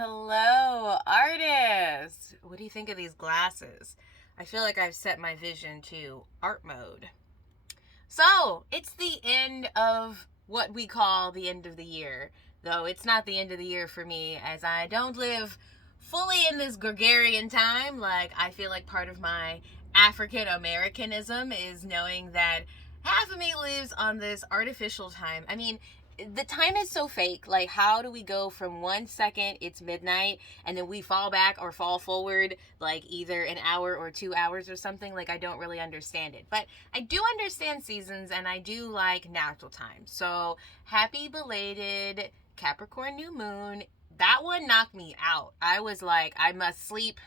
Hello, artist. What do you think of these glasses? I feel like I've set my vision to art mode. So, it's the end of what we call the end of the year. Though it's not the end of the year for me, as I don't live fully in this Gregorian time. Like, I feel like part of my African Americanism is knowing that half of me lives on this artificial time. I mean, the time is so fake. Like, how do we go from 1 second it's midnight and then we fall back or fall forward like either an hour or 2 hours or something? Like, I don't really understand it, but I do understand seasons and I do like natural time. So happy belated Capricorn new moon. That one knocked me out. I was like, I must sleep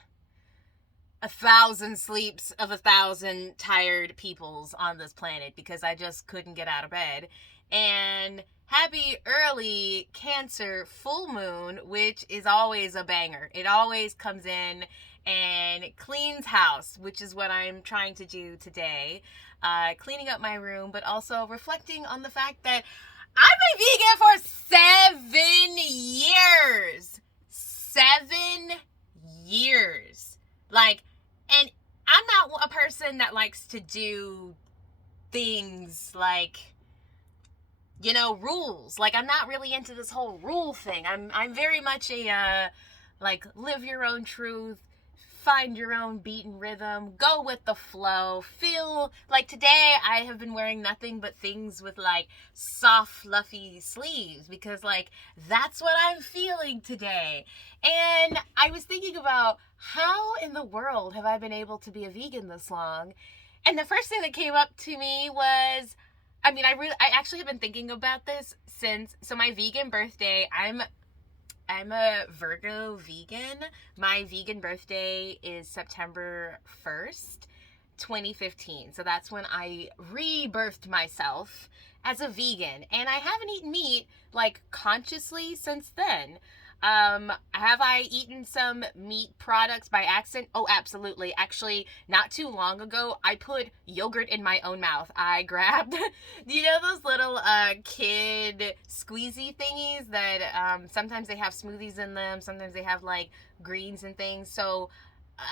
1,000 sleeps of 1,000 tired peoples on this planet because I just couldn't get out of bed. And happy early Cancer full moon, which is always a banger. It always comes in and cleans house, which is what I'm trying to do today. Cleaning up my room, but also reflecting on the fact that I've been vegan for 7 years. 7 years. Like, and I'm not a person that likes to do things like, rules. Like, I'm not really into this whole rule thing. I'm very much a like, live your own truth, find your own beat and rhythm, go with the flow. Feel like today I have been wearing nothing but things with like soft fluffy sleeves because like that's what I'm feeling today. And I was thinking about how in the world have I been able to be a vegan this long? And the first thing that came up to me was, I actually have been thinking about this since, so my vegan birthday, I'm a Virgo vegan. My vegan birthday is September 1st, 2015. So that's when I rebirthed myself as a vegan. And I haven't eaten meat like consciously since then. Have I eaten some meat products by accident? Oh, absolutely. Actually, not too long ago, I put yogurt in my own mouth. I grabbed, those little kid squeezy thingies that sometimes they have smoothies in them, sometimes they have like greens and things. So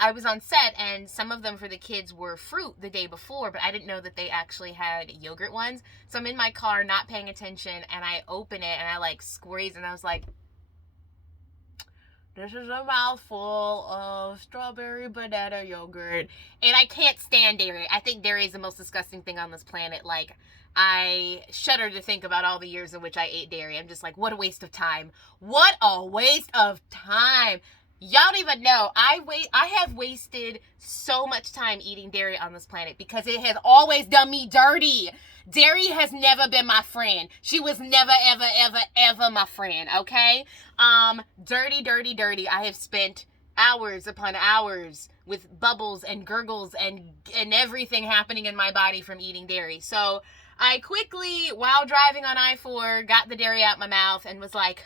I was on set and some of them for the kids were fruit the day before, but I didn't know that they actually had yogurt ones. So I'm in my car not paying attention and I open it and I like squeeze and I was like, this is a mouthful of strawberry banana yogurt. And I can't stand dairy. I think dairy is the most disgusting thing on this planet. Like, I shudder to think about all the years in which I ate dairy. I'm just like, what a waste of time. What a waste of time. Y'all don't even know. I have wasted so much time eating dairy on this planet because it has always done me dirty. Dairy has never been my friend. She was never, ever, ever, ever my friend, okay? Dirty, dirty, dirty. I have spent hours upon hours with bubbles and gurgles and everything happening in my body from eating dairy. So I quickly, while driving on I-4, got the dairy out my mouth and was like,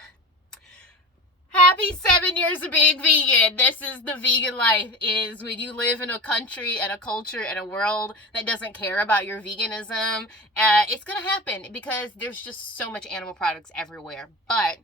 happy 7 years of being vegan. This is the vegan life, is when you live in a country and a culture and a world that doesn't care about your veganism. It's going to happen because there's just so much animal products everywhere. But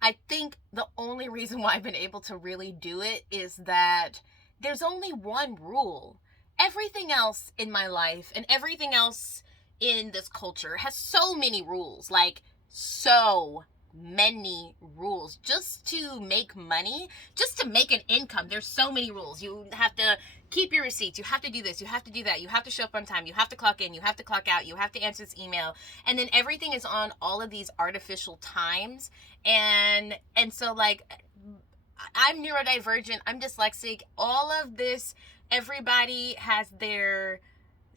I think the only reason why I've been able to really do it is that there's only one rule. Everything else in my life and everything else in this culture has so many rules. Like, so many rules just to make money, just to make an income. There's so many rules. You have to keep your receipts, you have to do this, you have to do that, you have to show up on time, you have to clock in, you have to clock out, you have to answer this email, and then everything is on all of these artificial times. And so like, I'm neurodivergent, I'm dyslexic, all of this, everybody has their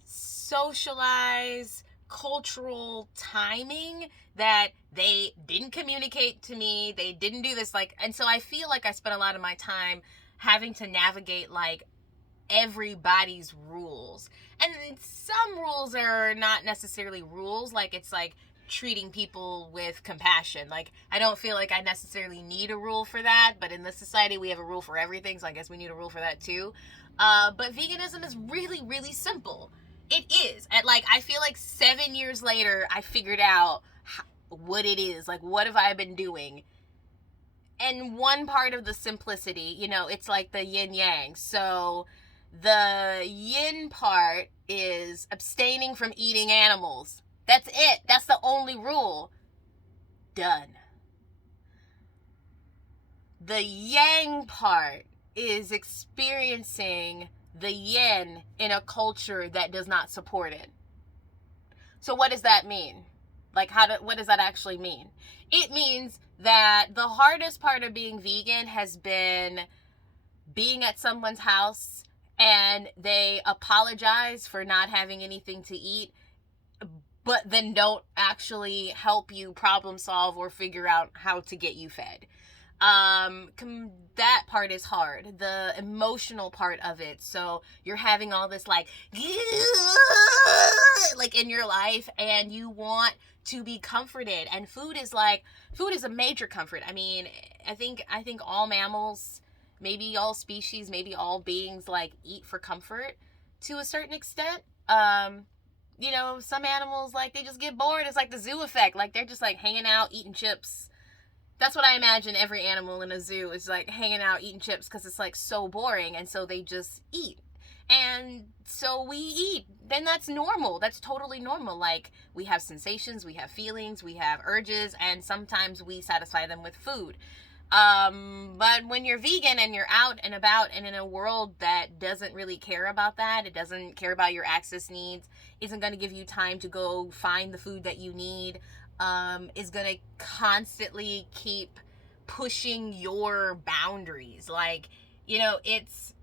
socialized cultural timing that they didn't communicate to me. They didn't do this, like, and so I feel like I spent a lot of my time having to navigate like everybody's rules. And some rules are not necessarily rules, like it's like treating people with compassion. Like, I don't feel like I necessarily need a rule for that, but in this society we have a rule for everything, so I guess we need a rule for that too. But veganism is really, really simple. It is. And like, I feel like 7 years later, I figured out what it is. Like, what have I been doing? and one part of the simplicity, it's like the yin yang. So the yin part is abstaining from eating animals. That's it. That's the only rule. Done. The yang part is experiencing the yin in a culture that does not support it. So what does that mean? Like, what does that actually mean? It means that the hardest part of being vegan has been being at someone's house and they apologize for not having anything to eat, but then don't actually help you problem solve or figure out how to get you fed. That part is hard, the emotional part of it. So you're having all this like in your life, and you want to be comforted, and food is a major comfort. I mean, I think all mammals, maybe all species, maybe all beings, like, eat for comfort to a certain extent. Some animals, like, they just get bored. It's like the zoo effect. Like, they're just like hanging out eating chips. That's what I imagine every animal in a zoo is, like, hanging out eating chips, because it's like so boring, and so they just eat. And so we eat. Then that's normal. That's totally normal. Like, we have sensations, we have feelings, we have urges, and sometimes we satisfy them with food. But when you're vegan and you're out and about and in a world that doesn't really care about that, it doesn't care about your access needs, isn't going to give you time to go find the food that you need, is going to constantly keep pushing your boundaries. Like, it's,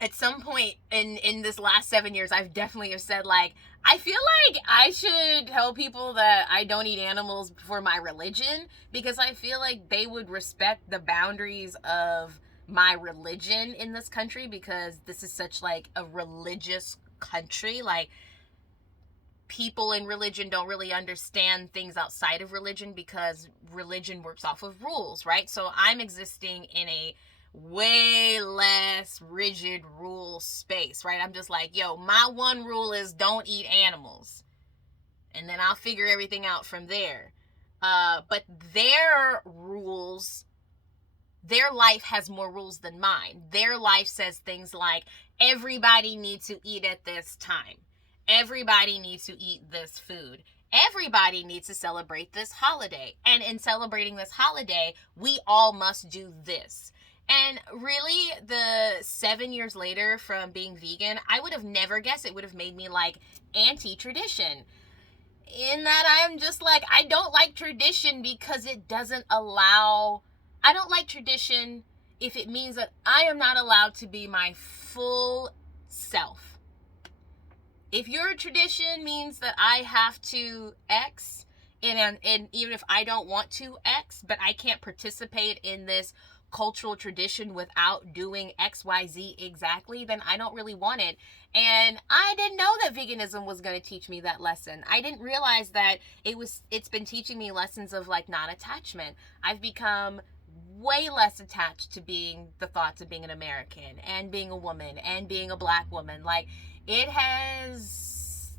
at some point in this last 7 years, I've definitely have said, like, I feel like I should tell people that I don't eat animals for my religion, because I feel like they would respect the boundaries of my religion in this country, because this is such, like, a religious country. Like, people in religion don't really understand things outside of religion, because religion works off of rules, right? So I'm existing in a way less rigid rule space, right? I'm just like, yo, my one rule is don't eat animals, and then I'll figure everything out from there. But their rules, their life has more rules than mine. Their life says things like, everybody needs to eat at this time, everybody needs to eat this food, everybody needs to celebrate this holiday, and in celebrating this holiday, we all must do this. And really, the 7 years later from being vegan, I would have never guessed it would have made me, like, anti-tradition. In that I'm just like, I don't like tradition because it doesn't allow... I don't like tradition if it means that I am not allowed to be my full self. If your tradition means that I have to X, and even if I don't want to X, but I can't participate in this cultural tradition without doing XYZ exactly, then I don't really want it. And I didn't know that veganism was going to teach me that lesson. I didn't realize that it's been teaching me lessons of, like, non-attachment. I've become way less attached to the thoughts of being an American and being a woman and being a Black woman. Like, it has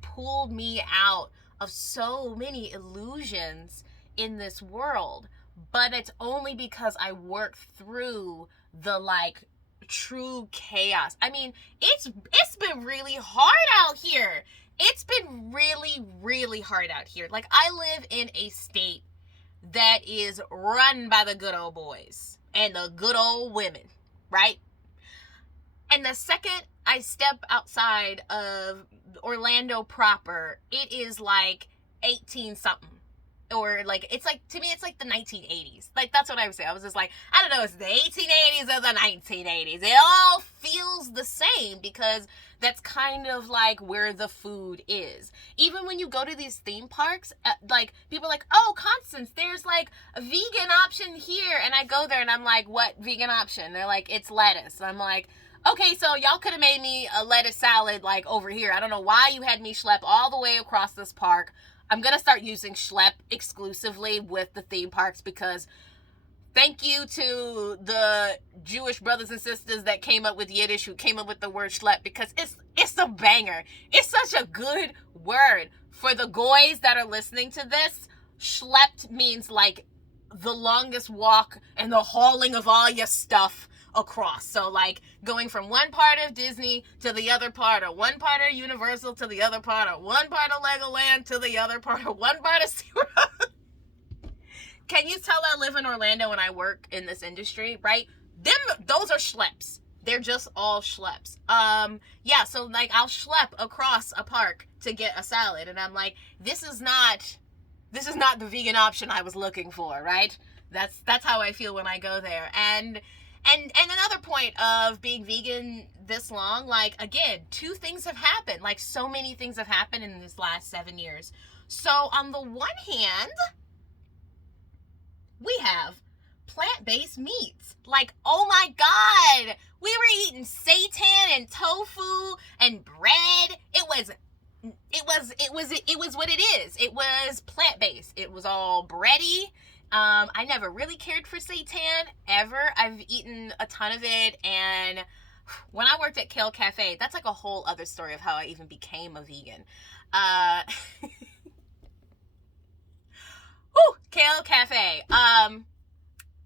pulled me out of so many illusions in this world. But it's only because I work through the, like, true chaos. I mean, it's been really hard out here. It's been really, really hard out here. Like, I live in a state that is run by the good old boys and the good old women, right? And the second I step outside of Orlando proper, it is like 18 something. Or, like, it's like, to me, it's like the 1980s. Like, that's what I would say. I was just like, I don't know, it's the 1880s or the 1980s. It all feels the same, because that's kind of like where the food is. Even when you go to these theme parks, like, people are like, oh, Constance, there's, like, a vegan option here. And I go there and I'm like, what vegan option? They're like, it's lettuce. I'm like, okay, so y'all could have made me a lettuce salad, like, over here. I don't know why you had me schlep all the way across this park. I'm going to start using schlep exclusively with the theme parks, because thank you to the Jewish brothers and sisters that came up with Yiddish, who came up with the word schlep, because it's a banger. It's such a good word. For the goys that are listening to this, schlepped means, like, the longest walk and the hauling of all your stuff across. So like going from one part of Disney to the other part, or one part of Universal to the other part, or one part of Legoland to the other part, or one part of SeaWorld. Can you tell I live in Orlando and I work in this industry, right? Those are schleps. They're just all schleps. Yeah, so like I'll schlep across a park to get a salad, and I'm like, this is not the vegan option I was looking for, right? That's how I feel when I go there. And another point of being vegan this long, like again, two things have happened. Like so many things have happened in this last 7 years. So on the one hand, we have plant-based meats. Like, oh my God, we were eating seitan and tofu and bread. It was what it is. It was plant-based. It was all bready. I never really cared for seitan ever. I've eaten a ton of it, and when I worked at Kale Cafe, that's like a whole other story of how I even became a vegan. Kale Cafe.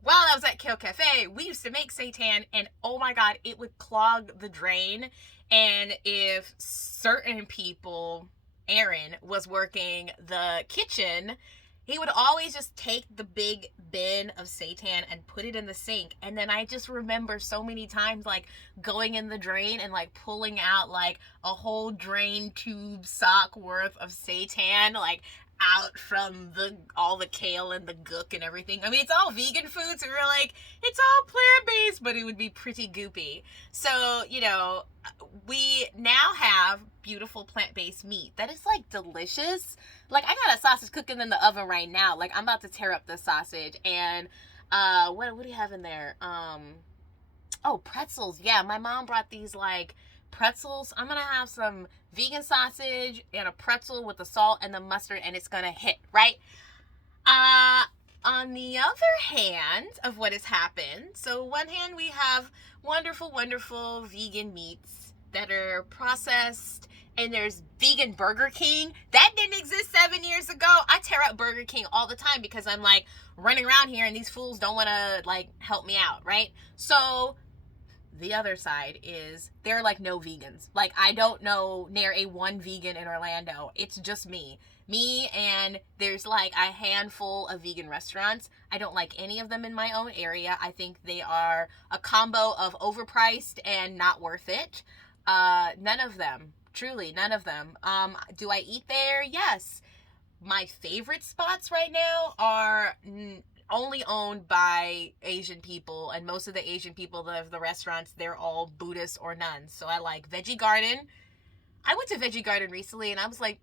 While I was at Kale Cafe, we used to make seitan, and oh my God, it would clog the drain. And if certain people, Aaron, was working the kitchen, he would always just take the big bin of seitan and put it in the sink. And then I just remember so many times like going in the drain and like pulling out like a whole drain tube sock worth of seitan, like out from all the kale and the gook and everything. I mean, it's all vegan food, so we're like, it's all plant-based, but it would be pretty goopy. So, you know, we now have beautiful plant-based meat that is like delicious. Like, I got a sausage cooking in the oven right now. Like, I'm about to tear up the sausage. And what do you have in there? Oh, pretzels. Yeah, my mom brought these like pretzels. I'm gonna have some vegan sausage and a pretzel with the salt and the mustard, and it's gonna hit, right? On the other hand of what has happened, so one hand we have wonderful vegan meats that are processed, and there's vegan Burger King. That didn't exist 7 years ago. I tear up Burger King all the time because I'm like running around here and these fools don't want to like help me out, right? So the other side is there are like no vegans. Like, I don't know near a one vegan in Orlando. It's just me, and there's like a handful of vegan restaurants. I don't like any of them in my own area. I think they are a combo of overpriced and not worth it. None of them, truly none of them. Do I eat there? Yes. My favorite spots right now are only owned by Asian people, and most of the Asian people that have the restaurants, they're all Buddhist or nuns. So I like Veggie Garden. I went to Veggie Garden recently, and I was like,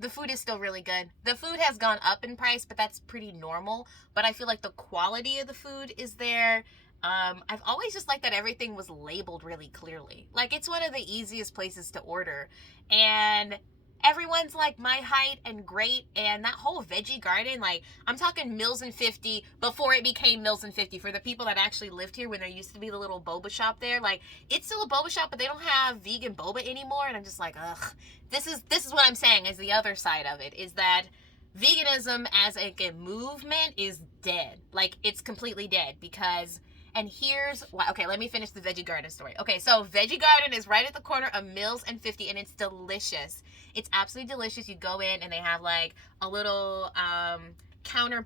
the food is still really good. The food has gone up in price, but that's pretty normal. But I feel like the quality of the food is there. I've always just liked that everything was labeled really clearly. Like, it's one of the easiest places to order. And everyone's like my height and great, and that whole Veggie Garden, like, I'm talking Mills and 50 before it became Mills and 50. For the people that actually lived here when there used to be the little boba shop there, like, it's still a boba shop, but they don't have vegan boba anymore. And I'm just like, ugh. This is what I'm saying is the other side of it, is that veganism as a movement is dead. Like, it's completely dead because, and here's why. Okay, let me finish the Veggie Garden story. Okay, so Veggie Garden is right at the corner of Mills and 50, and it's delicious. It's absolutely delicious. You go in and they have like a little counter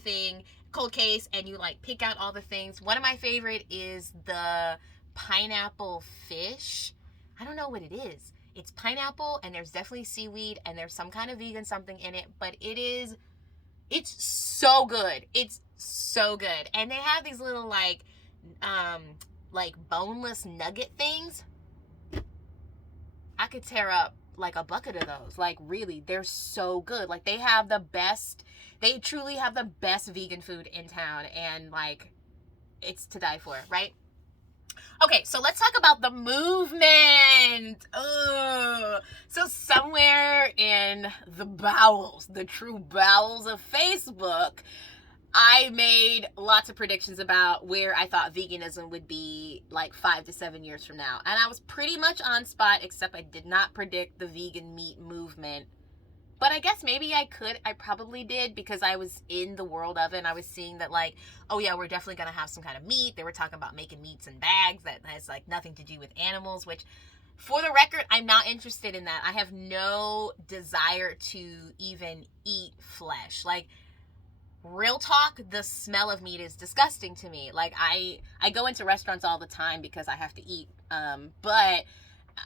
thing, cold case, and you like pick out all the things. One of my favorite is the pineapple fish. I don't know what it is. It's pineapple, and there's definitely seaweed, and there's some kind of vegan something in it, but it's so good. It's so good. And they have these little like boneless nugget things. I could tear up like a bucket of those. Like, really, they're so good. Like, they truly have the best vegan food in town, and like, it's to die for, right? Okay, so let's talk about the movement. Ugh. So somewhere in the true bowels of Facebook, I made lots of predictions about where I thought veganism would be like 5 to 7 years from now. And I was pretty much on spot, except I did not predict the vegan meat movement But I guess maybe I probably did, because I was in the world of it and I was seeing that, like, oh yeah, we're definitely going to have some kind of meat. They were talking about making meats in bags that has like nothing to do with animals, which, for the record, I'm not interested in that. I have no desire to even eat flesh. Like, real talk, the smell of meat is disgusting to me. Like, I go into restaurants all the time because I have to eat, but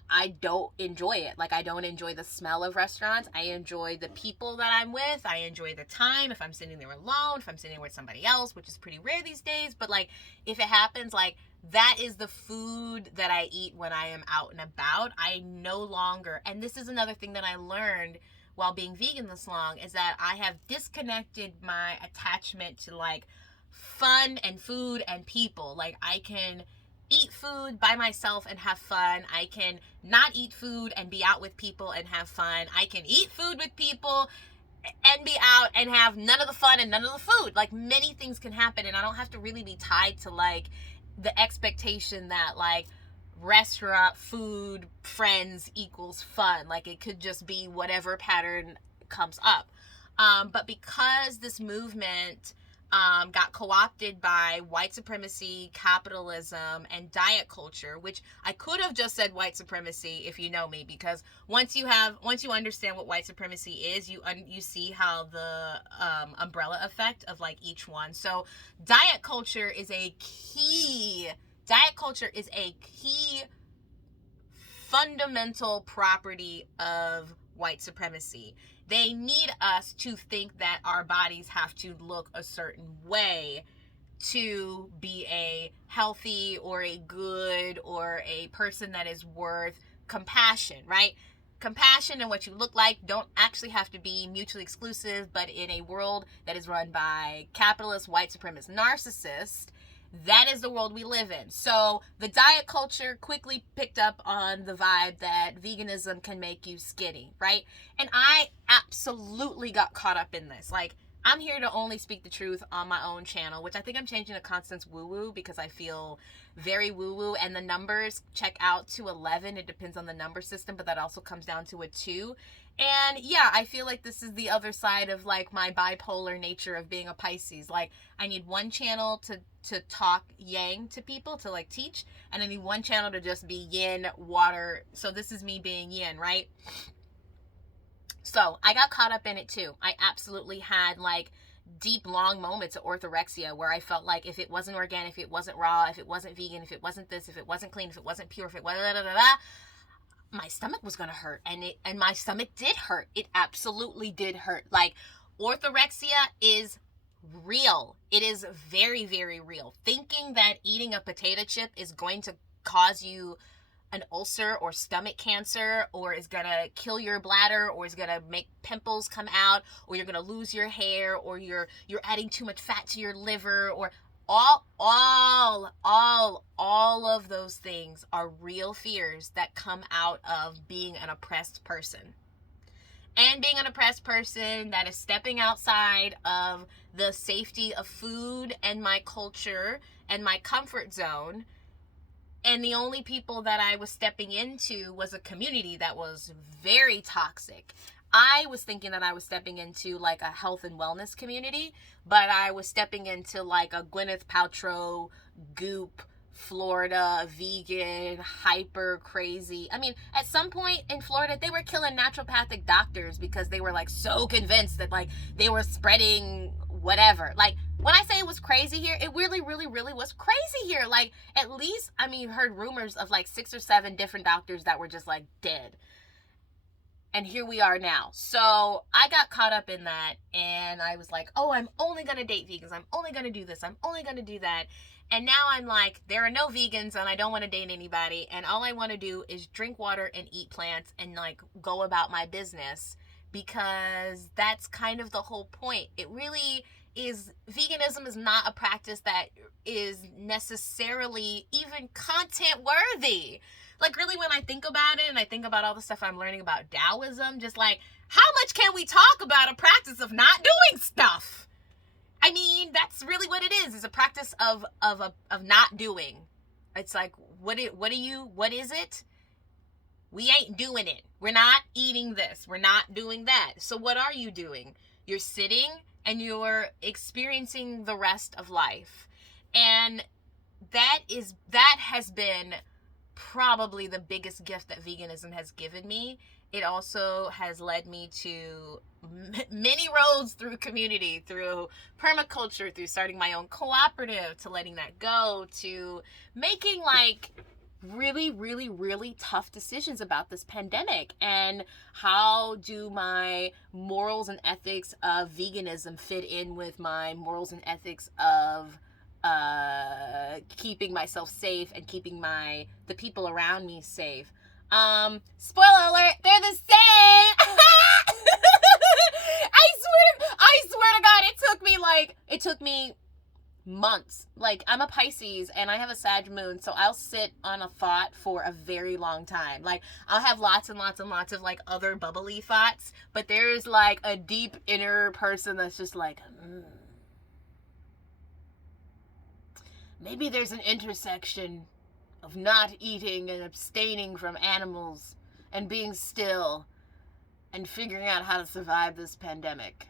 I don't enjoy it. Like, I don't enjoy the smell of restaurants. I enjoy the people that I'm with. I enjoy the time. If I'm sitting there alone, if I'm sitting with somebody else, which is pretty rare these days, but like, if it happens, like, that is the food that I eat when I am out and about. I no longer, and this is another thing that I learned while being vegan this long, is that I have disconnected my attachment to like fun and food and people. Like, I can eat food by myself and have fun. I can not eat food and be out with people and have fun. I can eat food with people and be out and have none of the fun and none of the food. Like, many things can happen, and I don't have to really be tied to like the expectation that like restaurant food friends equals fun. Like, it could just be whatever pattern comes up. But because this movement got co-opted by white supremacy, capitalism, and diet culture, which I could have just said white supremacy if you know me, because once you understand what white supremacy is, you see how the umbrella effect of like each one. So diet culture is a key fundamental property of white supremacy. They need us to think that our bodies have to look a certain way to be a healthy or a good or a person that is worth compassion, right? Compassion and what you look like don't actually have to be mutually exclusive, but in a world that is run by capitalist, white supremacist narcissists, that is the world we live in. So the diet culture quickly picked up on the vibe that veganism can make you skinny, right? And I absolutely got caught up in this. Like, I'm here to only speak the truth on my own channel, which I think I'm changing to Constance Woo Woo because I feel very woo woo, and the numbers check out to 11. It depends on the number system, but that also comes down to a 2. And yeah, I feel like this is the other side of like my bipolar nature of being a Pisces. Like, I need one channel to talk yang to people, to like teach, and I need one channel to just be yin, water. So this is me being yin, right? So I got caught up in it too. I absolutely had like deep, long moments of orthorexia where I felt like if it wasn't organic, if it wasn't raw, if it wasn't vegan, if it wasn't this, if it wasn't clean, if it wasn't pure, if it wasn't my stomach was gonna hurt. And my stomach did hurt. It absolutely did hurt. Like, orthorexia is real. It is very, very real. Thinking that eating a potato chip is going to cause you an ulcer or stomach cancer, or is gonna kill your bladder, or is gonna make pimples come out, or you're gonna lose your hair, or you're adding too much fat to your liver, or all of those things are real fears that come out of being an oppressed person. And being an oppressed person that is stepping outside of the safety of food and my culture and my comfort zone. And the only people that I was stepping into was a community that was very toxic. I was thinking that I was stepping into like a health and wellness community, but I was stepping into like a Gwyneth Paltrow, Goop, Florida, vegan, hyper crazy. I mean, at some point in Florida, they were killing naturopathic doctors because they were like so convinced that like they were spreading whatever. Like, when I say it was crazy here, it really, really, really was crazy here. Like, at least, I mean, heard rumors of like 6 or 7 different doctors that were just like dead. And here we are now. So I got caught up in that, and I was like, oh, I'm only going to date vegans. I'm only going to do this. I'm only going to do that. And now I'm like, there are no vegans and I don't want to date anybody. And all I want to do is drink water and eat plants and like go about my business, because that's kind of the whole point. It really is. Veganism is not a practice that is necessarily even content worthy. Like, really, when I think about it and I think about all the stuff I'm learning about Taoism, just like, how much can we talk about a practice of not doing stuff? I mean, that's really what it is. It's a practice of not doing. It's like, what is it? We ain't doing it. We're not eating this. We're not doing that. So what are you doing? You're sitting and you're experiencing the rest of life. And that has been probably the biggest gift that veganism has given me. It also has led me to many roads through community, through permaculture, through starting my own cooperative, to letting that go, to making like really, really, really tough decisions about this pandemic. And how do my morals and ethics of veganism fit in with my morals and ethics of keeping myself safe and keeping the people around me safe? Spoiler alert, they're the same. I swear to God, it took me months. Like, I'm a Pisces and I have a Sag moon, so I'll sit on a thought for a very long time. Like, I'll have lots and lots and lots of like other bubbly thoughts, but there's like a deep inner person that's just like, maybe there's an intersection of not eating and abstaining from animals and being still and figuring out how to survive this pandemic.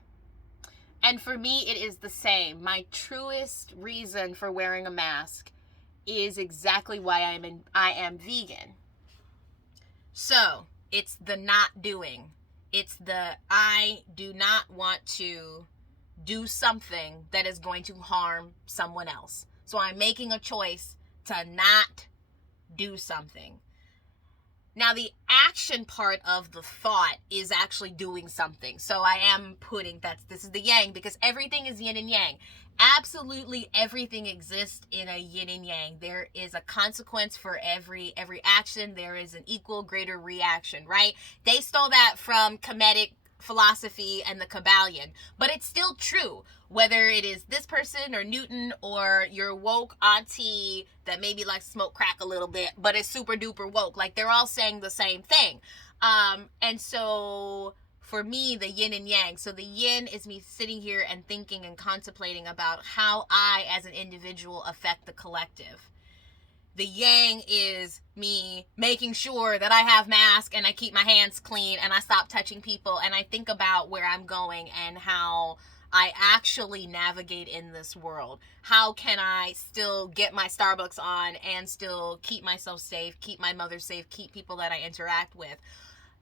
And for me, it is the same. My truest reason for wearing a mask is exactly why I am vegan. So, it's the not doing. It's the I do not want to do something that is going to harm someone else. So I'm making a choice to not do something. Now, the action part of the thought is actually doing something. So I am this is the yang, because everything is yin and yang. Absolutely everything exists in a yin and yang. There is a consequence for every action. There is an equal greater reaction, right? They stole that from Kemetic philosophy and the Kabbalion, but it's still true. Whether it is this person or Newton or your woke auntie that maybe likes to smoke crack a little bit, but is super duper woke, like they're all saying the same thing. And so for me, the yin and yang. So the yin is me sitting here and thinking and contemplating about how I, as an individual, affect the collective. The yang is me making sure that I have masks and I keep my hands clean and I stop touching people and I think about where I'm going and how I actually navigate in this world. How can I still get my Starbucks on and still keep myself safe, keep my mother safe, keep people that I interact with?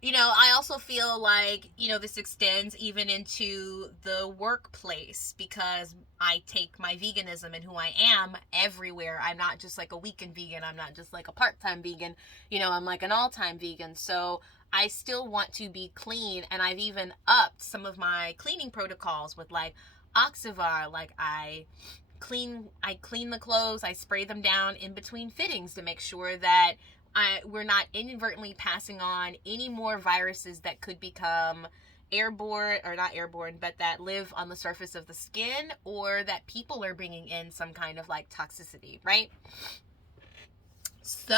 You know, I also feel like, this extends even into the workplace, because I take my veganism and who I am everywhere. I'm not just like a weekend vegan. I'm not just like a part-time vegan. I'm like an all-time vegan. So I still want to be clean, and I've even upped some of my cleaning protocols with like Oxivar. Like I clean the clothes, I spray them down in between fittings to make sure that we're not inadvertently passing on any more viruses that could become airborne, or not airborne, but that live on the surface of the skin, or that people are bringing in some kind of like toxicity, right? So,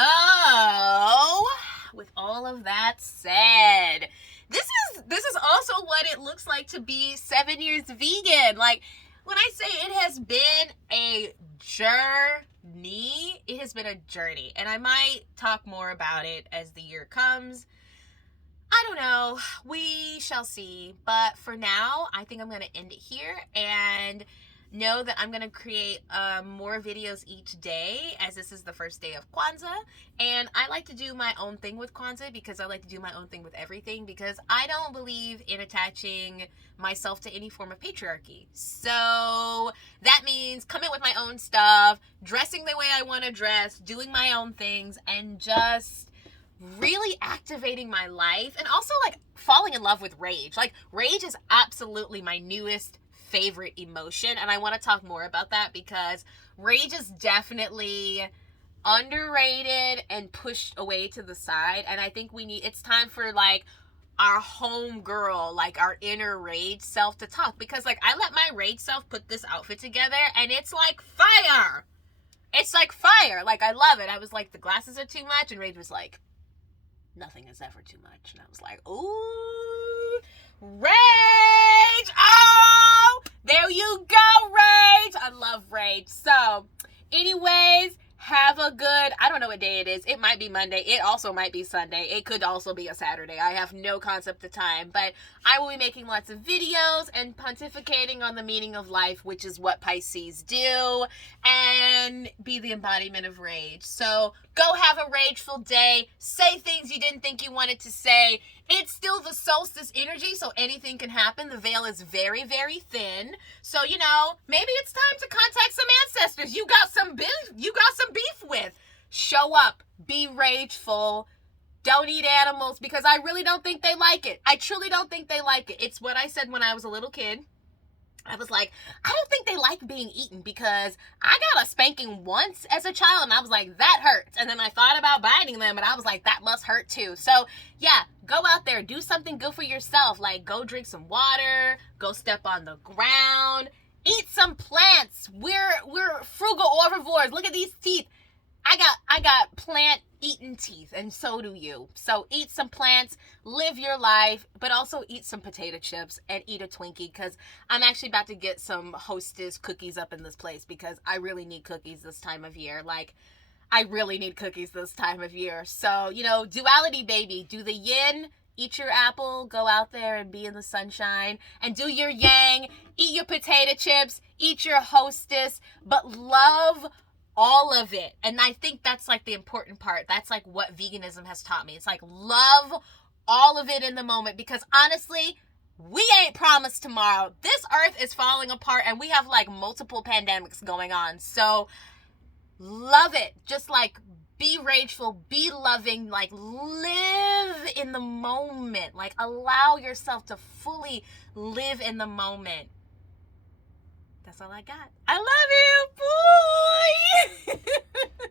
with all of that said, this is also what it looks like to be 7 years vegan. Like, when I say it has been a journey, it has been a journey. And I might talk more about it as the year comes. I don't know. We shall see. But for now, I think I'm going to end it here and know that I'm going to create more videos each day, as this is the first day of Kwanzaa. And I like to do my own thing with Kwanzaa, because I like to do my own thing with everything, because I don't believe in attaching myself to any form of patriarchy. So that means coming with my own stuff, dressing the way I want to dress, doing my own things, and just really activating my life, and also like falling in love with rage. Like, rage is absolutely my newest favorite emotion, and I want to talk more about that, because rage is definitely underrated and pushed away to the side, and I think it's time for like our home girl, like our inner rage self, to talk, because like I let my rage self put this outfit together and it's like fire. It's like fire. Like, I love it. I was like, the glasses are too much, and Rage was like, nothing is ever too much. And I was like, ooh, Rage! Oh, there you go, Rage! I love Rage. So, anyways, have a good, I don't know what day it is. It might be Monday. It also might be Sunday. It could also be a Saturday. I have no concept of time. But I will be making lots of videos and pontificating on the meaning of life, which is what Pisces do, and be the embodiment of rage. So go have a rageful day. Say things you didn't think you wanted to say. It's still the solstice energy, so anything can happen. The veil is very, very thin. So, you know, maybe it's time to contact some ancestors you got some beef with. Show up. Be rageful. Don't eat animals, because I really don't think they like it. I truly don't think they like it. It's what I said when I was a little kid. I was like, I don't think they like being eaten, because I got a spanking once as a child and I was like, that hurts. And then I thought about biting them and I was like, that must hurt too. So yeah, go out there, do something good for yourself. Like, go drink some water, go step on the ground, eat some plants. We're frugal herbivores. Look at these teeth. I got plant eaten teeth, and so do you. So eat some plants, live your life, but also eat some potato chips and eat a Twinkie, because I'm actually about to get some Hostess cookies up in this place, because I really need cookies this time of year. Like, I really need cookies this time of year. So, you know, duality, baby. Do the yin, eat your apple, go out there and be in the sunshine, and do your yang, eat your potato chips, eat your Hostess, but love all of it. And I think that's like the important part. That's like what veganism has taught me. It's like, love all of it in the moment, because honestly, we ain't promised tomorrow. This earth is falling apart and we have like multiple pandemics going on. So love it. Just like, be rageful, be loving, like, live in the moment. Like, allow yourself to fully live in the moment. That's all I got. I love you. Boy.